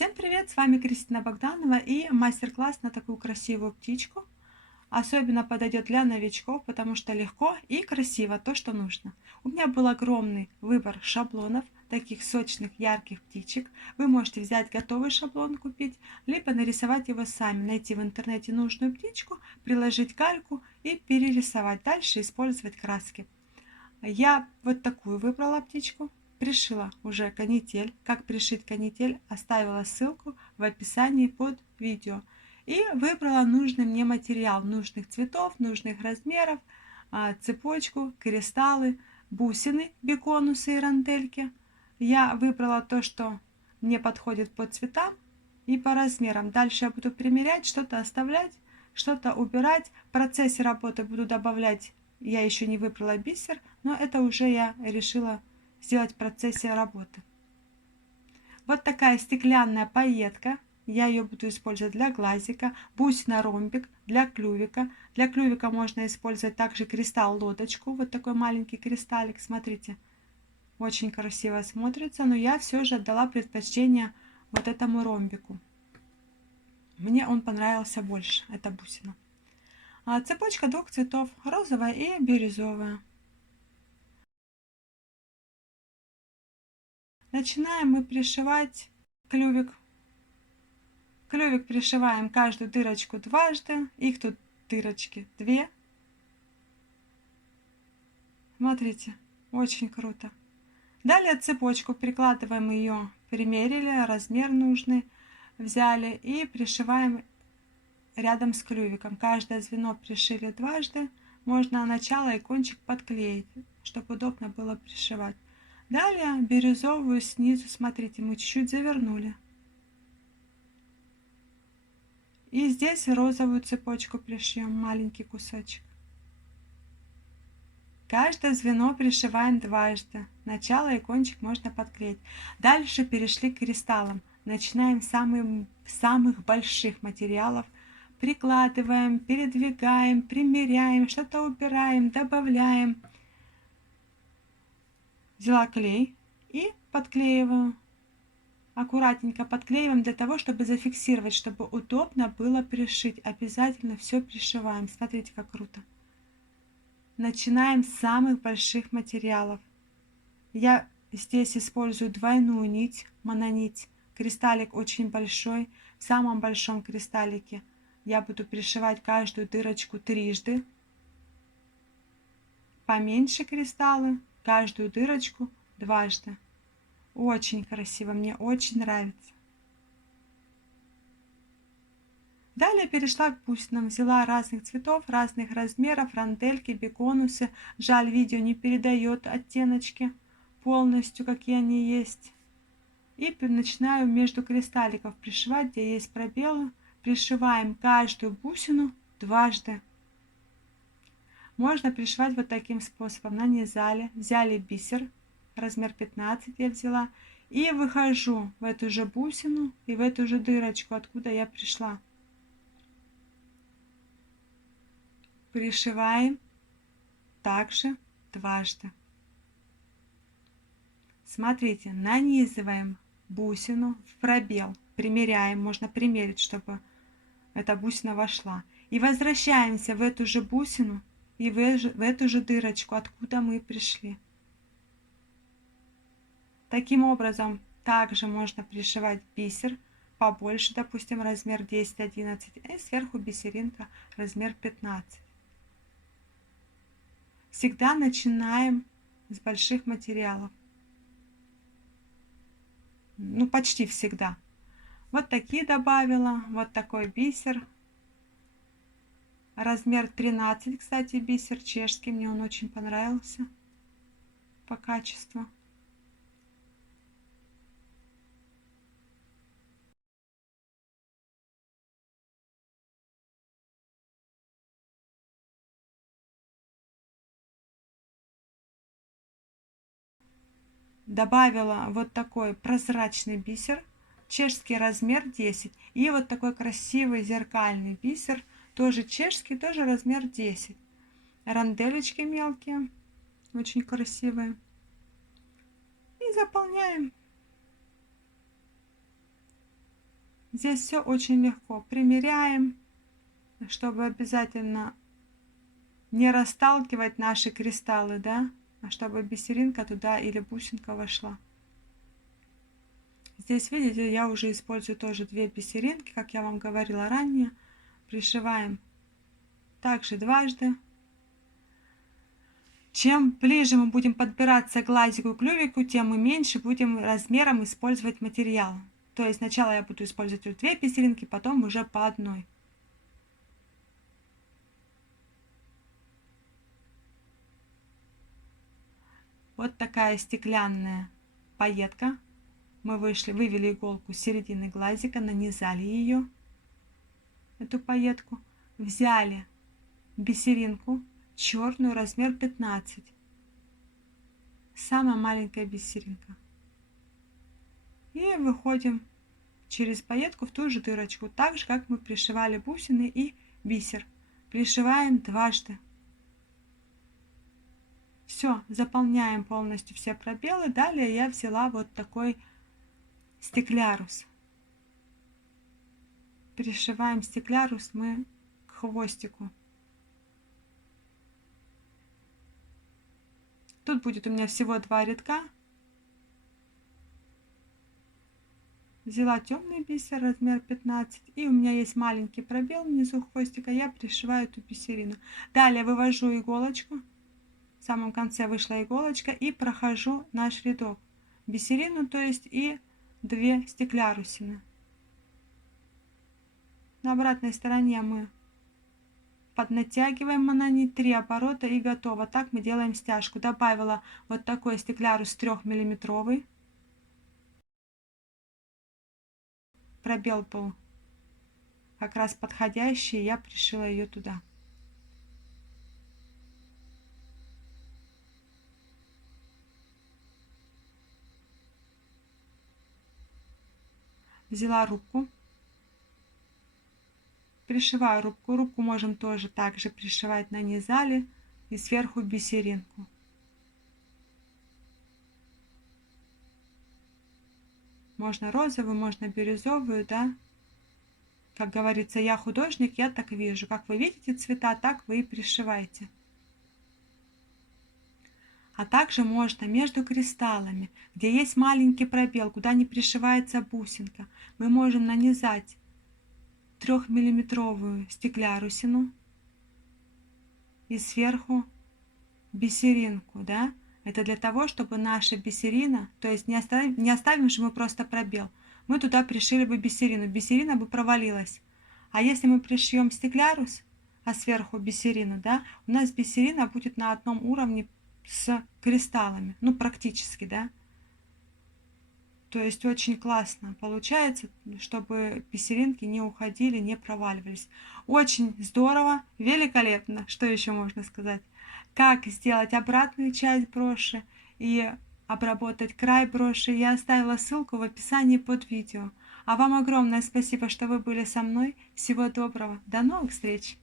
Всем привет! С вами Кристина Богданова и мастер-класс на такую красивую птичку. Особенно подойдет для новичков, потому что легко и красиво то, что нужно. У меня был огромный выбор шаблонов, таких сочных, ярких птичек. Вы можете взять готовый шаблон купить, либо нарисовать его сами, найти в интернете нужную птичку, приложить кальку и перерисовать. Дальше использовать краски. Я вот такую выбрала птичку. Пришила уже канитель. Как пришить канитель, оставила ссылку в описании под видео. И выбрала нужный мне материал, нужных цветов, нужных размеров, цепочку, кристаллы, бусины, беконусы и рандельки. Я выбрала то, что мне подходит по цветам и по размерам. Дальше я буду примерять, что-то оставлять, что-то убирать. В процессе работы буду добавлять, я еще не выбрала бисер, но это уже я решила сделать в процессе работы. Вот такая стеклянная пайетка. Я ее буду использовать для глазика, бусина ромбик для клювика. Для клювика можно использовать также кристалл лодочку, вот такой маленький кристаллик, смотрите, очень красиво смотрится, но я все же отдала предпочтение вот этому ромбику. Мне он понравился больше, эта бусина. Цепочка двух цветов, розовая и бирюзовая. Начинаем мы пришивать клювик. Клювик пришиваем каждую дырочку дважды. Их тут дырочки 2. Смотрите, очень круто. Далее цепочку прикладываем ее, примерили, размер нужный, взяли и пришиваем рядом с клювиком. Каждое звено пришили дважды. Можно начало и кончик подклеить, чтобы удобно было пришивать. Далее бирюзовую снизу, смотрите, мы чуть-чуть завернули. И здесь розовую цепочку пришьем, маленький кусочек. Каждое звено пришиваем дважды. Начало и кончик можно подклеить. Дальше перешли к кристаллам. Начинаем с самых больших материалов. Прикладываем, передвигаем, примеряем, что-то убираем, добавляем. Взяла клей и подклеиваю. Аккуратненько подклеиваем для того, чтобы зафиксировать, чтобы удобно было пришить. Обязательно все пришиваем. Смотрите, как круто. Начинаем с самых больших материалов. Я здесь использую двойную нить, мононить. Кристаллик очень большой. В самом большом кристаллике я буду пришивать каждую дырочку трижды. Поменьше кристаллы, каждую дырочку дважды. Очень красиво, мне очень нравится. Далее перешла к бусинам, взяла разных цветов, разных размеров, рандельки, беконусы. Жаль, видео не передает оттеночки полностью, какие они есть. И начинаю между кристалликов пришивать, где есть пробелы. Пришиваем каждую бусину дважды. Можно пришивать вот таким способом. Нанизали, взяли бисер, размер 15 я взяла, и выхожу в эту же бусину и в эту же дырочку, откуда я пришла. Пришиваем также дважды. Смотрите, нанизываем бусину в пробел, примеряем, можно примерить, чтобы эта бусина вошла. И возвращаемся в эту же бусину и в эту же дырочку, откуда мы пришли. Таким образом, также можно пришивать бисер побольше, допустим, размер 10-11, и сверху бисеринка размер 15. Всегда начинаем с больших материалов. Ну, почти всегда. Вот такие добавила, вот такой бисер. Размер 13, кстати, бисер чешский, мне он очень понравился по качеству. Добавила вот такой прозрачный бисер, чешский размер 10. И вот такой красивый зеркальный бисер, тоже чешский, тоже размер 10. Ранделечки мелкие, очень красивые. И заполняем. Здесь все очень легко. Примеряем, чтобы обязательно не расталкивать наши кристаллы, да, а чтобы бисеринка туда или бусинка вошла. Здесь, видите, я уже использую тоже 2 бисеринки, как я вам говорила ранее. Пришиваем также дважды. Чем ближе мы будем подбираться к глазику и клювику, тем мы меньше будем размером использовать материал. То есть сначала я буду использовать 2 бисеринки, потом уже по одной. Вот такая стеклянная пайетка. Мы вывели иголку с середины глазика, нанизали ее, эту пайетку, взяли бисеринку черную, размер 15, самая маленькая бисеринка, и выходим через пайетку в ту же дырочку, так же как мы пришивали бусины и бисер. Пришиваем дважды. Все, заполняем полностью все пробелы. Далее я взяла вот такой стеклярус. Пришиваем стеклярус мы к хвостику. Тут будет у меня всего 2 рядка. Взяла темный бисер, размер 15, и у меня есть маленький пробел внизу хвостика, я пришиваю эту бисерину. Далее вывожу иголочку, в самом конце вышла иголочка, и прохожу наш рядок. Бисерину, то есть, и 2 стеклярусины. На обратной стороне мы поднатягиваем мононит, 3 оборота и готово. Так мы делаем стяжку. Добавила вот такой стеклярус 3-миллиметровый. Пробел был как раз подходящий, я пришила ее туда. Взяла рубку, пришиваю рубку. Рубку можем тоже также пришивать, нанизали, и сверху бисеринку. Можно розовую, можно бирюзовую, да. Как говорится, я художник, я так вижу. Как вы видите цвета, так вы и пришиваете. А также можно между кристаллами, где есть маленький пробел, куда не пришивается бусинка, мы можем нанизать 3-миллиметровую стеклярусину и сверху бисеринку, да. Это для того, чтобы наша бисерина, то есть не оставим же мы просто пробел, мы туда пришили бы бисерину, бисерина бы провалилась. А если мы пришьем стеклярус, а сверху бисерину, да, у нас бисерина будет на одном уровне с кристаллами, ну практически, да. То есть очень классно получается, чтобы бисеринки не уходили, не проваливались. Очень здорово, великолепно, что еще можно сказать. Как сделать обратную часть броши и обработать край броши, я оставила ссылку в описании под видео. А вам огромное спасибо, что вы были со мной. Всего доброго, до новых встреч!